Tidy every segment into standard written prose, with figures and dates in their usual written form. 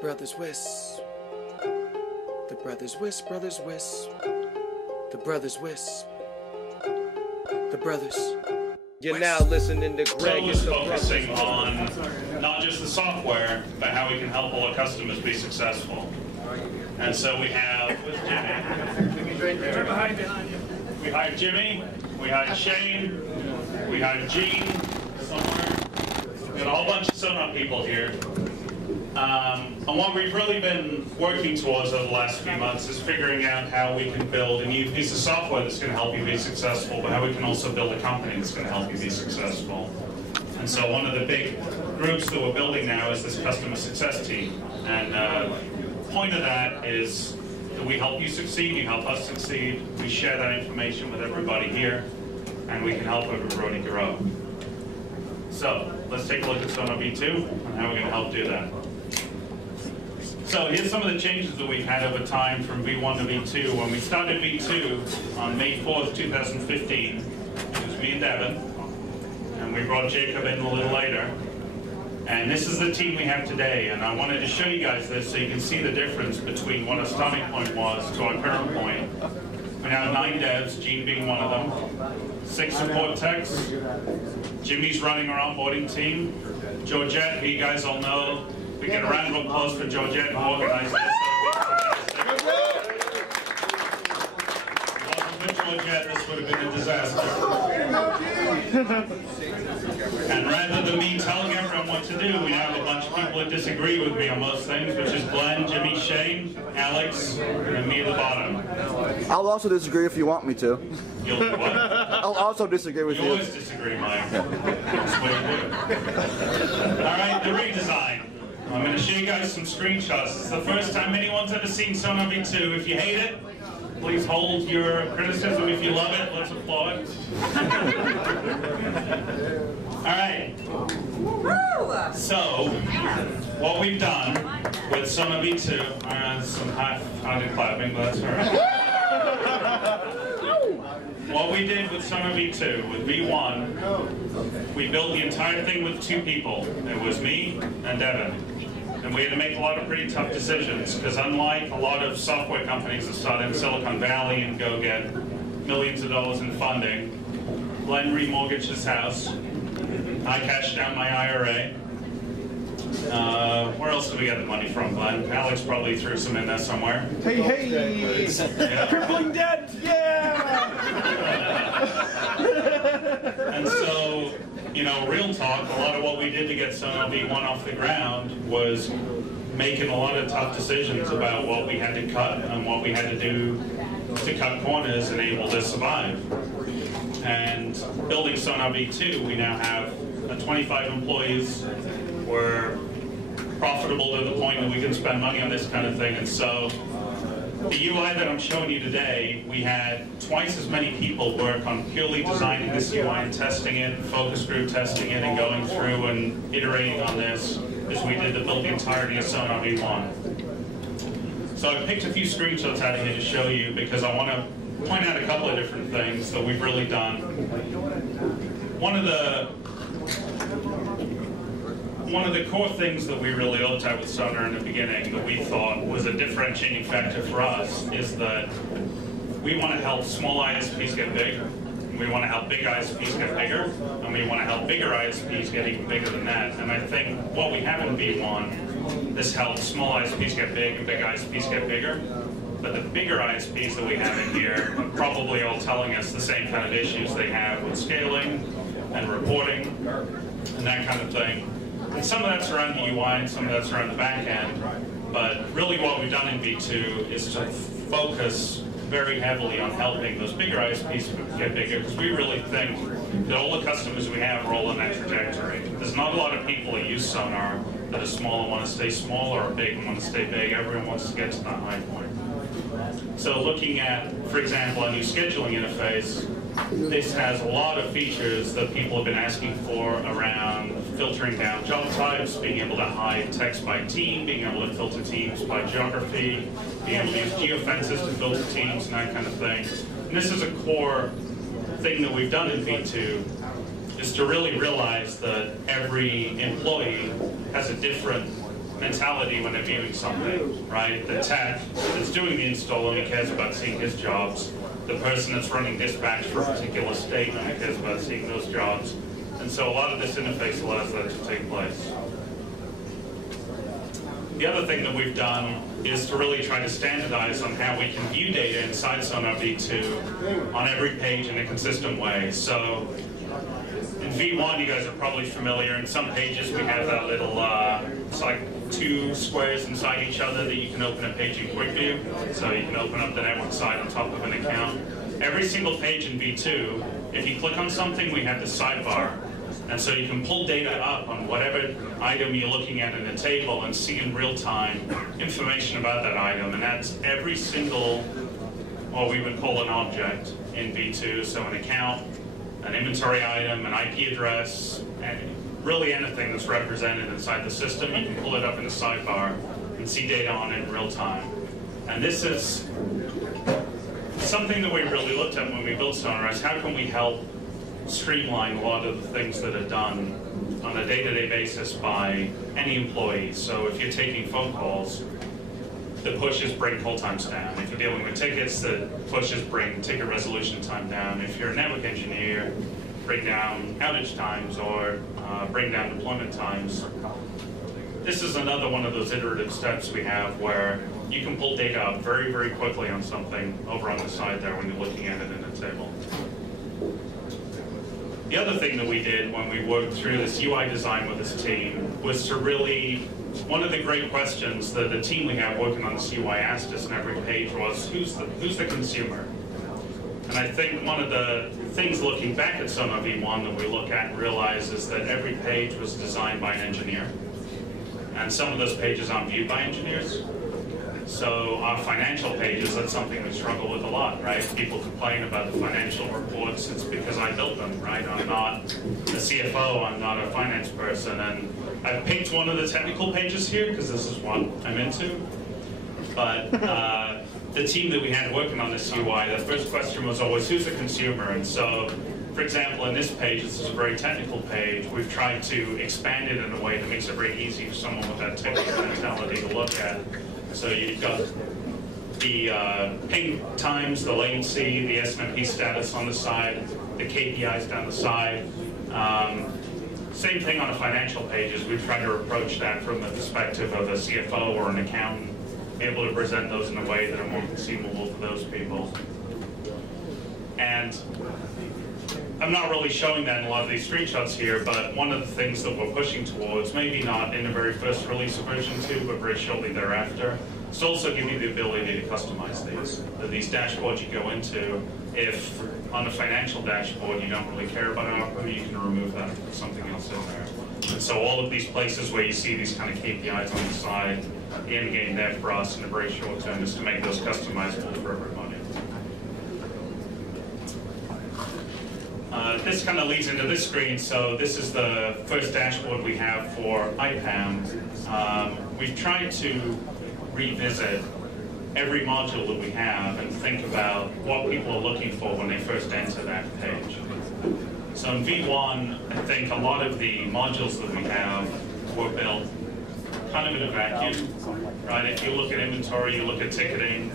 brothers Wiss. The brothers Wiss, brothers Wiss. The brothers Wiss. The brothers. You're now listening to Greg. Is focusing on not just the software, but how we can help all our customers be successful. And so we have, we hired Jimmy, we hired Shane, we hired Gene somewhere. We got a whole bunch of Sonar people here. And what we've really been working towards over the last few months is figuring out how we can build a new piece of software that's going to help you be successful, but how we can also build a company that's going to help you be successful. And so one of the big groups that we're building now is this customer success team. And the point of that is that we help you succeed, you help us succeed, we share that information with everybody here, and we can help everybody grow. So let's take a look at Sonar V2 and how we're going to help do that. So here's some of the changes that we've had over time from V1 to V2. When we started V2 on May 4th, 2015, it was me and Devin, and we brought Jacob in a little later. And this is the team we have today, and I wanted to show you guys this so you can see the difference between what our starting point was to our current point. We now have 9 devs, Gene being one of them, 6 support techs, Jimmy's running our onboarding team, Georgette, who you guys all know. We get a round of applause for Georgette who organized this. If it wasn't for Georgette, this would have been a disaster. And rather than me telling everyone what to do, we have a bunch of people that disagree with me on most things, which is Glenn, Jimmy, Shane, Alex, and me at the bottom. I'll also disagree if you want me to. You'll do what? I'll also disagree with you. You always disagree, Mike. That's what you do. All right, the redesign. I'm going to show you guys some screenshots. It's the first time anyone's ever seen Sonar V2. If you hate it, please hold your criticism. If you love it, let's applaud. All right. So, what we've done with Sonar V2, some half-hearted clapping, but that's all right. What we did with Sonar V2, with V1, we built the entire thing with 2 people. It was me and Devin. And we had to make a lot of pretty tough decisions, because unlike a lot of software companies that start in Silicon Valley and go get millions of dollars in funding, Glenn remortgaged his house. I cashed out my IRA. Where else did we get the money from, Glenn? Alex probably threw some in there somewhere. Hey! Yeah. Crippling debt! Yeah! And so, you know, real talk, a lot of what we did to get Sonar V1 off the ground was making a lot of tough decisions about what we had to cut and what we had to do to cut corners and able to survive. And building Sonar V2, we now have 25 employees. We're profitable to the point that we can spend money on this kind of thing. And so the UI that I'm showing you today, we had twice as many people work on purely designing this UI and testing it, focus group testing it, and going through and iterating on this as we did to build the entirety of Sonar V1. So I picked a few screenshots out of here to show you because I want to point out a couple of different things that we've really done. One of the core things that we really looked at with Sonar in the beginning that we thought was a differentiating factor for us is that we want to help small ISPs get big, we want to help big ISPs get bigger, and we want to help bigger ISPs get even bigger than that. And I think what we have in V1 is help small ISPs get big and big ISPs get bigger. But the bigger ISPs that we have in here are probably all telling us the same kind of issues they have with scaling and reporting and that kind of thing. And some of that's around the UI and some of that's around the back end. But really what we've done in V2 is to focus very heavily on helping those bigger ISPs get bigger, because we really think that all the customers we have are all on that trajectory. There's not a lot of people that use Sonar that are small and want to stay small, or are big and want to stay big. Everyone wants to get to that high point. So looking at, for example, a new scheduling interface, this has a lot of features that people have been asking for around filtering down job types, being able to hide text by team, being able to filter teams by geography, being able to use geofences to filter teams and that kind of thing. And this is a core thing that we've done in V2, is to really realize that every employee has a different mentality when they're viewing something, right? The tech that's doing the install only cares about seeing his jobs. The person that's running dispatch for a particular state only cares about seeing those jobs. And so a lot of this interface allows that to take place. The other thing that we've done is to really try to standardize on how we can view data inside Sonar V2 on every page in a consistent way. So in V1, you guys are probably familiar. In some pages, we have that little, it's like two squares inside each other that you can open a page in quick view. So you can open up the network side on top of an account. Every single page in V2, if you click on something, we have the sidebar. And so you can pull data up on whatever item you're looking at in a table and see in real time information about that item. And that's every single, what we would call an object in V2. So an account, an inventory item, an IP address, and really anything that's represented inside the system. You can pull it up in the sidebar and see data on it in real time. And this is something that we really looked at when we built Sonar, is how can we help streamline a lot of the things that are done on a day-to-day basis by any employee. So if you're taking phone calls, the pushes bring call times down. If you're dealing with tickets, the pushes bring ticket resolution time down. If you're a network engineer, bring down outage times or bring down deployment times. This is another one of those iterative steps we have where you can pull data up very, very quickly on something over on the side there when you're looking at it in a table. The other thing that we did when we worked through this UI design with this team was to really, one of the great questions that the team we have working on this UI asked us on every page was, who's the consumer? And I think one of the things looking back at Sonar V1 that we look at and realize is that every page was designed by an engineer. And some of those pages aren't viewed by engineers. So our financial pages, that's something we struggle with a lot, right? People complain about the financial reports. It's because I built them, right? I'm not a CFO, I'm not a finance person. And I've picked one of the technical pages here because this is what I'm into. But the team that we had working on this UI, the first question was always, who's the consumer? And so, for example, in this page, this is a very technical page. We've tried to expand it in a way that makes it very easy for someone with that technical mentality to look at. So you've got the ping times, the latency, the SNMP status on the side, the KPIs down the side. Same thing on the financial pages. We've tried to approach that from the perspective of a CFO or an accountant, be able to present those in a way that are more consumable for those people. And I'm not really showing that in a lot of these screenshots here, but one of the things that we're pushing towards, maybe not in the very first release of version 2, but very shortly thereafter, is to also give you the ability to customize these. These dashboards you go into, if on a financial dashboard you don't really care about an output, you can remove that and put something else in there. And so all of these places where you see these kind of KPIs on the side, the end game there for us in the very short term is to make those customizable for everybody. This kind of leads into this screen. So this is the first dashboard we have for IPAM. We've tried to revisit every module that we have and think about what people are looking for when they first enter that page. So in V1, I think a lot of the modules that we have were built kind of in a vacuum, right? If you look at inventory, you look at ticketing,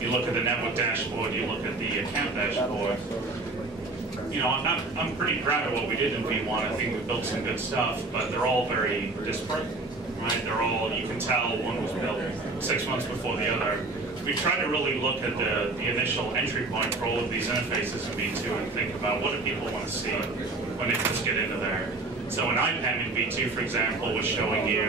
you look at the network dashboard, you look at the account dashboard. You know, I'm pretty proud of what we did in V1. I think we built some good stuff, but they're all very disparate, right? They're all, you can tell one was built 6 months before the other. We tried to really look at the initial entry point for all of these interfaces in V2 and think about what do people want to see when they first get into there. So an IPAM in V2, for example, was showing you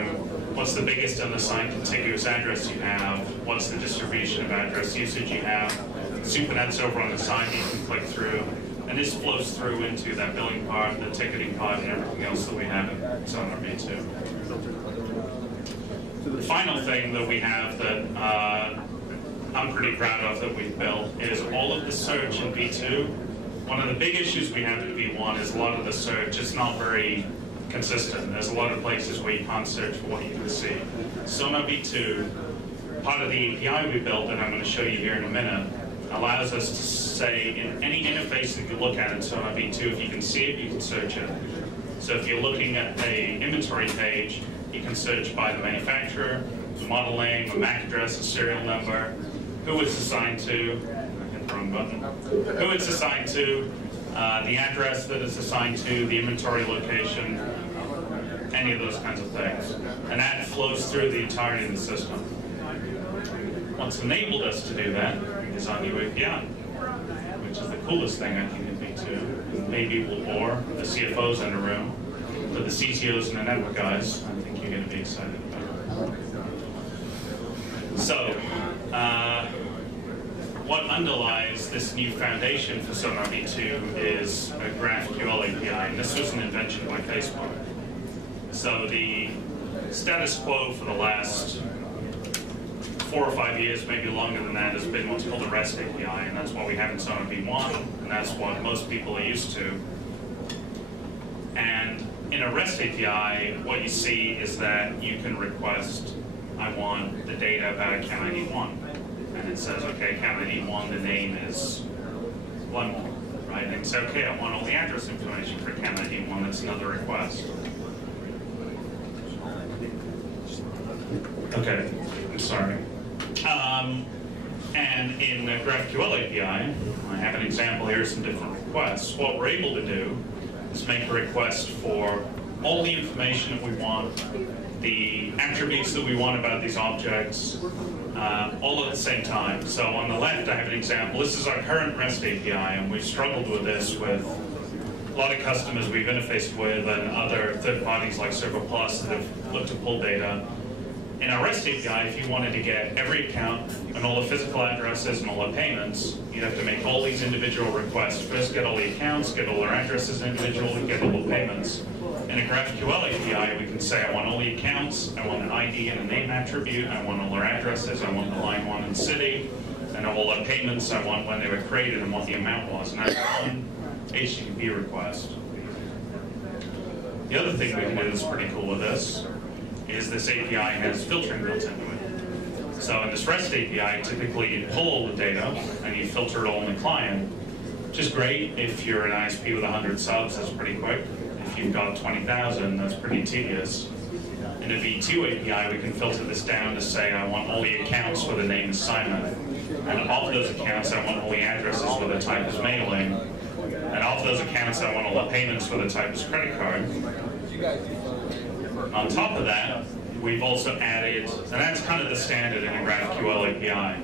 what's the biggest unassigned contiguous address you have, what's the distribution of address usage you have, SuperNet's over on the side you can click through. And this flows through into that billing part, the ticketing part, and everything else that we have in Sonar V2. The final thing that we have that I'm pretty proud of that we've built is all of the search in V2. One of the big issues we have in V1 is a lot of the search is not very consistent. There's a lot of places where you can't search for what you can see. Sonar V2, part of the API we built, that I'm going to show you here in a minute, allows us to say in any interface that you look at in Sonar V2, if you can see it, you can search it. So if you're looking at an inventory page, You can search by the manufacturer, the model name, the MAC address, the serial number, who it's assigned to, I hit the wrong button, who it's assigned to, the address that it's assigned to, the inventory location, any of those kinds of things. And that flows through the entirety of the system. What's enabled us to do that is our new API, which is the coolest thing I think in V2. Maybe we'll bore the CFOs in the room, but the CTOs and the network guys, I think you're going to be excited about it. So, what underlies this new foundation for Sonar V2 is a Graphql API, and this was an invention by Facebook. So the status quo for the last 4 or 5 years, maybe longer than that, has been what's called a REST API, and that's what we have in Sonar V1, and that's what most people are used to. And in a REST API, what you see is that you can request, I want the data about account ID 1. And it says, okay, account ID 1, the name is one more, right? And say, okay, I want all the address information for account ID 1, that's another request. Okay, I'm sorry. And in the Graphql API, I have an example here, some different requests. What we're able to do is make a request for all the information that we want, the attributes that we want about these objects, all at the same time. So on the left, I have an example. This is our current REST API, and we've struggled with this with a lot of customers we've interfaced with and other third parties like Server Plus that have looked to pull data. In our REST API, if you wanted to get every account and all the physical addresses and all the payments, you'd have to make all these individual requests. First, get all the accounts, get all their addresses individually, get all the payments. In a GraphQL API, we can say, I want all the accounts, I want an ID and a name attribute, I want all their addresses, I want the line 1 and city, and all their payments, I want when they were created and what the amount was. And that's one HTTP request. The other thing we can do that's pretty cool with this is this API has filtering built into it. So in this REST API, typically you pull all the data and you filter it all in the client, which is great. If you're an ISP with 100 subs, that's pretty quick. If you've got 20,000, that's pretty tedious. In a V2 API, we can filter this down to say, I want all the accounts where the name is Simon. And of those accounts, I want all the addresses where the type is mailing. And of those accounts, I want all the payments where the type is credit card. On top of that, we've also added, and that's kind of the standard in a GraphQL API.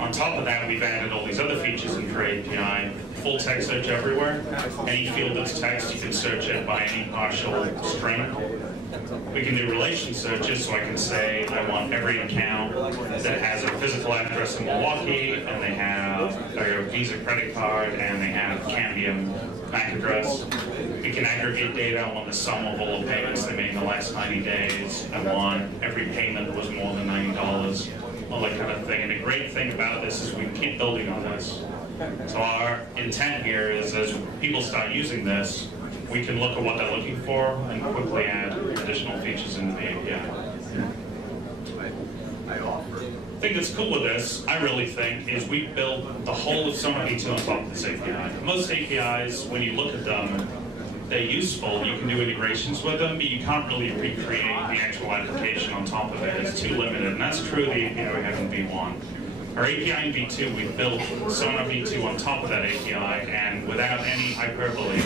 On top of that, we've added all these other features in your API. Full text search everywhere. Any field that's text, you can search it by any partial string. We can do relation searches, so I can say I want every account that has a physical address in Milwaukee, and they have a Visa credit card, and they have Cambium MAC address. We can aggregate data. I want the sum of all the payments they made in the last 90 days. I want every payment that was more than $90, all that kind of thing. And the great thing about this is we can keep building on this. So our intent here is as people start using this, we can look at what they're looking for and quickly add additional features into the API. The thing that's cool with this, I really think, is we built the whole of Sonar V2 on top of this API. Most APIs, when you look at them, they're useful. You can do integrations with them, but you can't really recreate the actual application on top of it. It's too limited, and that's true of the API we have in V1. Our API in V2, we built Sonar V2 on top of that API, and without any hyperbole,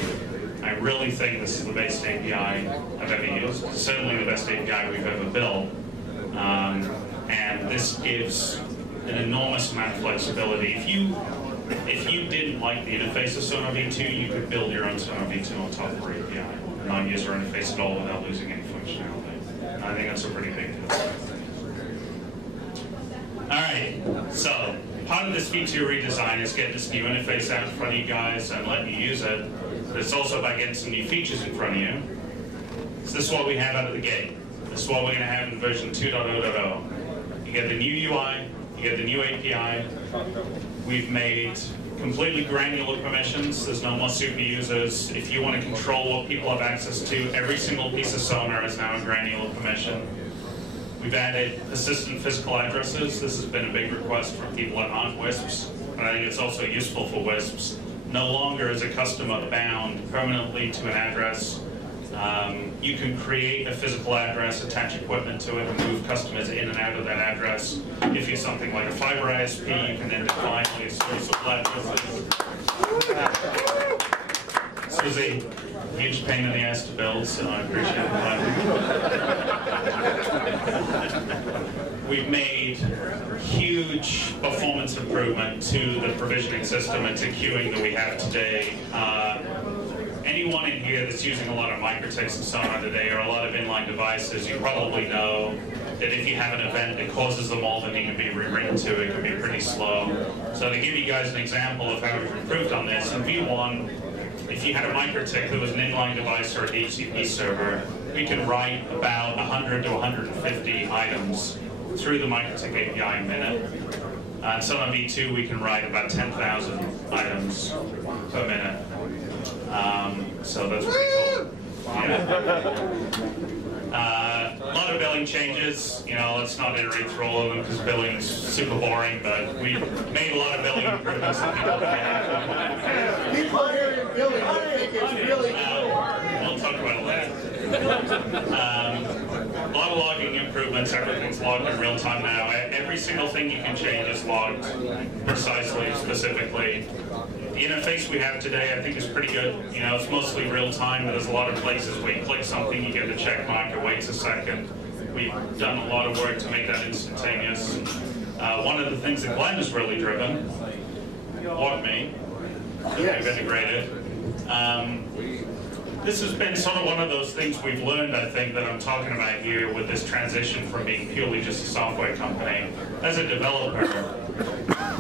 I really think this is the best API I've ever used. It's certainly the best API we've ever built. And this gives an enormous amount of flexibility. If you didn't like the interface of Sonar V2, you could build your own Sonar V2 on top of our API, and not use our interface at all without losing any functionality. I think that's a pretty big deal. All right, so part of this V2 redesign is getting this new interface out in front of you guys and letting you use it. But it's also about getting some new features in front of you. So this is what we have out of the gate. This is what we're going to have in version 2.0.0. You get the new UI, you get the new API. We've made completely granular permissions. There's no more super users. If you want to control what people have access to, every single piece of Sonar is now a granular permission. We've added persistent physical addresses. This has been a big request from people that aren't WISPs, but I think it's also useful for WISPs. No longer is a customer bound permanently to an address You can create a physical address, attach equipment to it, and move customers in and out of that address. If you're something like a fiber ISP, you can then define a source of addresses. This was a huge pain in the ass to build, so I appreciate that. We've made huge performance improvement to the provisioning system and to queuing that we have today. Anyone in here that's using a lot of microtics and Sonar today, or a lot of inline devices, you probably know that if you have an event that causes them all that need to be rewritten to, it can be pretty slow. So to give you guys an example of how we've improved on this, in V1, if you had a microtik that was an inline device or a DHCP server, we could write about 100 to 150 items through the microtik API a minute. On Sonar V2, we can write about 10,000 items per minute. So that's pretty cool. Yeah. A lot of billing changes. You know, let's not iterate through all of them because billing's super boring, but we made a lot of billing improvements that people can. People here in billing, I think it's really cool. We'll talk about it later. A lot of logging improvements. Everything's logged in real time now. Every single thing you can change is logged precisely, specifically. The interface we have today, I think, is pretty good. You know, it's mostly real time, but there's a lot of places where you click something, you get the check mark, it waits a second. We've done a lot of work to make that instantaneous. One of the things that Glenn has really driven, or me, that we've integrated. This has been sort of one of those things we've learned, I think, that I'm talking about here with this transition from being purely just a software company. As a developer,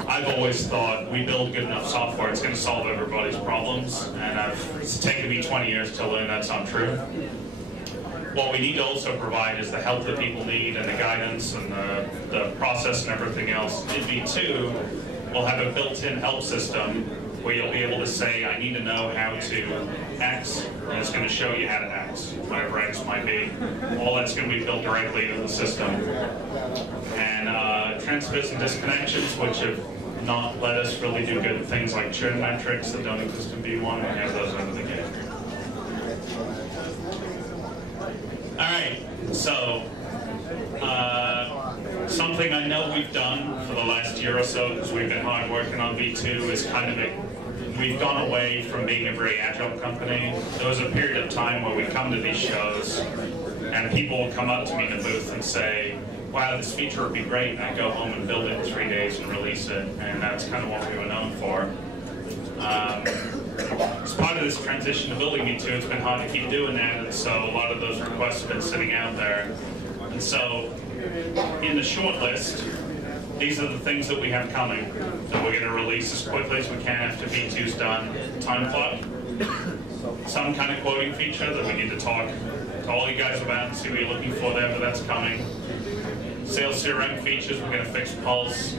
I've always thought we build good enough software, it's going to solve everybody's problems, and it's taken me 20 years to learn that's not true. What we need to also provide is the help that people need and the guidance and the process and everything else. In V2, we'll have a built-in help system where you'll be able to say, I need to know how to X, and it's going to show you how to X, whatever X might be. All that's going to be built directly into the system. And transfers and disconnections, which have not let us really do good things like churn metrics that don't exist in V1, we have those under the gate. All right, so something I know we've done for the last year or so, because we've been hard working on V2, is kind of we've gone away from being a very agile company. There was a period of time where we come to these shows and people will come up to me in the booth and say, wow, this feature would be great, and I go home and build it in 3 days and release it, and that's kind of what we were known for. As part of this transition to building V2, it's been hard to keep doing that, and so a lot of those requests have been sitting out there. And so, in the short list, these are the things that we have coming that we're going to release as quickly as we can after V2's done. Time clock, some kind of quoting feature that we need to talk to all you guys about and see what you're looking for there, but that's coming. Sales CRM features, we're going to fix Pulse.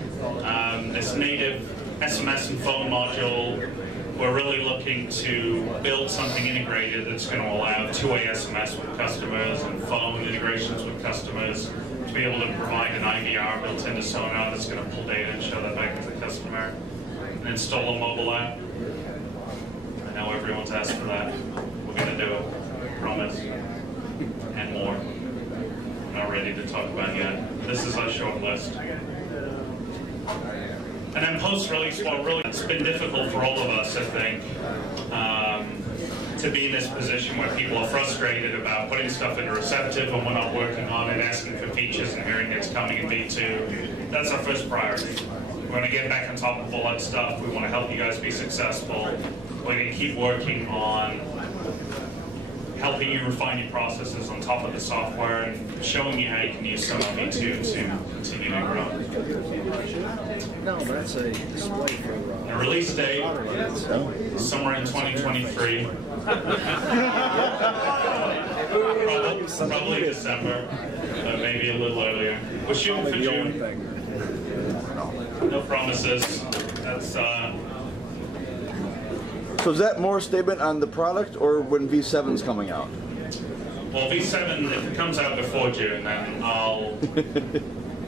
This native SMS and phone module, we're really looking to build something integrated that's going to allow two-way SMS with customers and phone integrations with customers, to be able to provide an IVR built into Sonar that's going to pull data and show that back to the customer, and install a mobile app. I know everyone's asked for that. We're going to do it, I promise, and more. We're not ready to talk about yet. This is our short list. And then post-release, well, really, it's been difficult for all of us, I think, to be in this position where people are frustrated about putting stuff into receptive and we're not working on it, asking for features and hearing it's coming in V2. That's our first priority. We're going to get back on top of all that stuff. We want to help you guys be successful. We're going to keep working on helping you refine your processes on top of the software and showing you how you can use Sonar V2 to continue to grow. No, that's a display for A release date, somewhere in 2023. Probably December, maybe a little earlier. We're shooting for June. No promises. That's So is that more statement on the product or when V7's coming out? Well, V7, if it comes out before June, then I'll...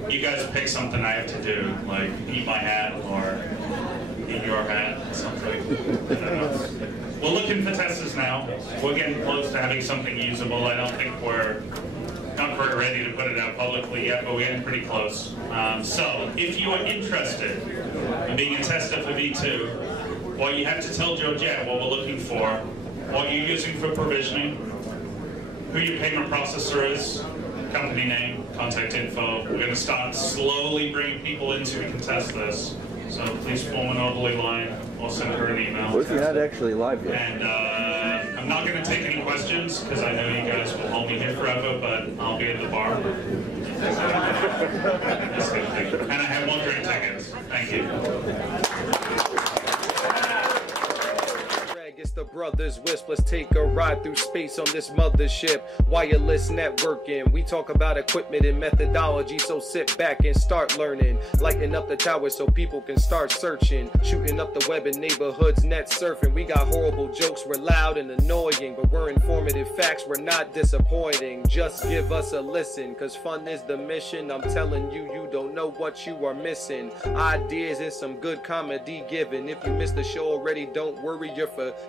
you guys pick something I have to do, like eat my hat or in your hat, something. I don't know. We're looking for testers now. We're getting close to having something usable. I don't think we're not quite ready to put it out publicly yet, but we're getting pretty close. So, if you are interested in being a tester for V2, well, you have to tell Georgette what we're looking for, what you're using for provisioning, who your payment processor is, company name, contact info. We're going to start slowly bringing people in so we can test this. So please form an orderly line or send her an email. What if you're not actually live yet? And I'm not going to take any questions because I know you guys will hold me here forever, but I'll be at the bar. And I have 1 drink tickets. Thank you. It's the Brothers Wisp. Let's take a ride through space on this mothership. Wireless networking. We talk about equipment and methodology, so sit back and start learning. Lighten up the tower so people can start searching. Shooting up the web in neighborhoods, net surfing. We got horrible jokes, we're loud and annoying, but we're informative facts, we're not disappointing. Just give us a listen, cause fun is the mission. I'm telling you, you don't know what you are missing. Ideas and some good comedy given. If you missed the show already, don't worry, you're forgiven.